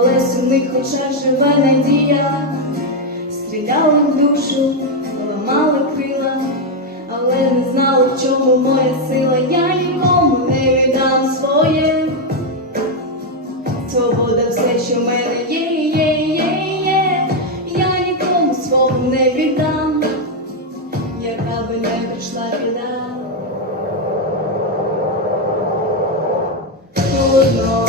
у них очах живе надія, стріляли в душу, ламали крила, але не знали, в чому моя сила. Я нікому не віддам своє. Свобода все, що в мене є, є, є, є. Я нікому свого не віддам, яка би не прийшла біда. Трудно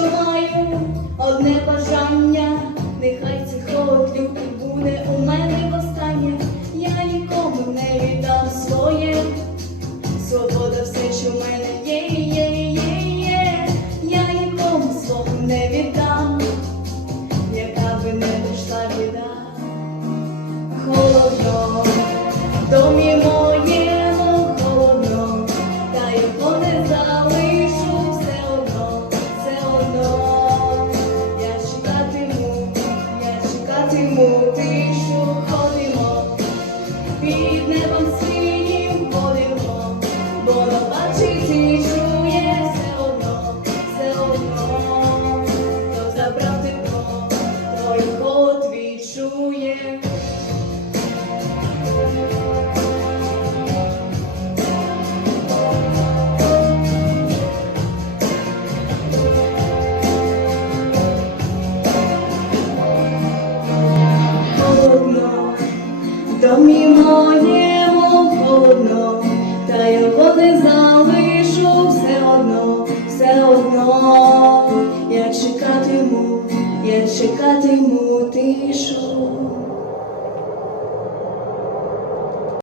що маю одне бажання, нехай ці холод лютий буде у мене востаннє, я нікому не віддам своє, свобода все, що в мене є. все одно я чекатиму, я чекатиму.